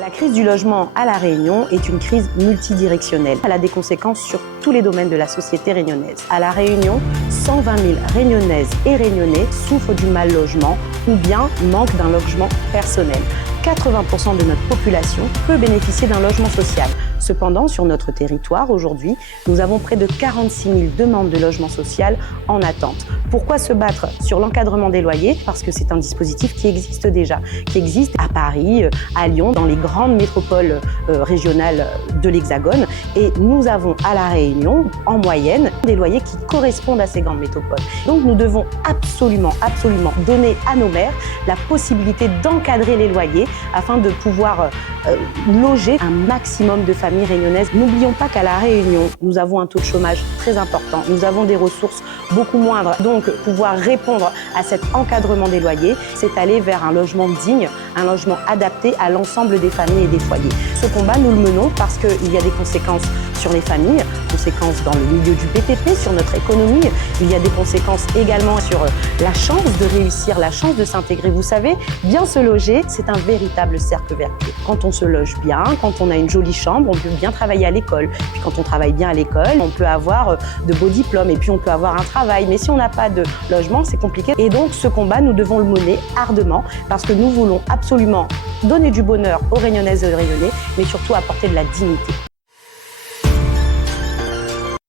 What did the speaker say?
La crise du logement à La Réunion est une crise multidirectionnelle. Elle a des conséquences sur tous les domaines de la société réunionnaise. À La Réunion, 120 000 Réunionnaises et Réunionnais souffrent du mal logement ou bien manquent d'un logement personnel. 80% de notre population peut bénéficier d'un logement social. Cependant, sur notre territoire, aujourd'hui, nous avons près de 46 000 demandes de logement social en attente. Pourquoi se battre sur l'encadrement des loyers? Parce que c'est un dispositif qui existe déjà, qui existe à Paris, à Lyon, dans les grandes métropoles régionales de l'Hexagone. Et nous avons à La Réunion, en moyenne, des loyers qui correspondent à ces grandes métropoles. Donc nous devons absolument donner à nos maires la possibilité d'encadrer les loyers afin de pouvoir loger un maximum de familles réunionnaises. N'oublions pas qu'à La Réunion, nous avons un taux de chômage très important. Nous avons des ressources beaucoup moindres. Donc, pouvoir répondre à cet encadrement des loyers, c'est aller vers un logement digne, un logement adapté à l'ensemble des familles et des foyers. Ce combat, nous le menons parce qu'il y a des conséquences sur les familles, conséquences dans le milieu du BTP, sur notre économie. Il y a des conséquences également sur la chance de réussir, la chance de s'intégrer. Vous savez, bien se loger, c'est un véritable cercle vertueux. Quand on se loge bien, quand on a une jolie chambre, on peut bien travailler à l'école. Puis quand on travaille bien à l'école, on peut avoir de beaux diplômes et puis on peut avoir un travail. Mais si on n'a pas de logement, c'est compliqué. Et donc ce combat, nous devons le mener ardemment parce que nous voulons absolument donner du bonheur aux Réunionnaises et aux Réunionnais, mais surtout apporter de la dignité.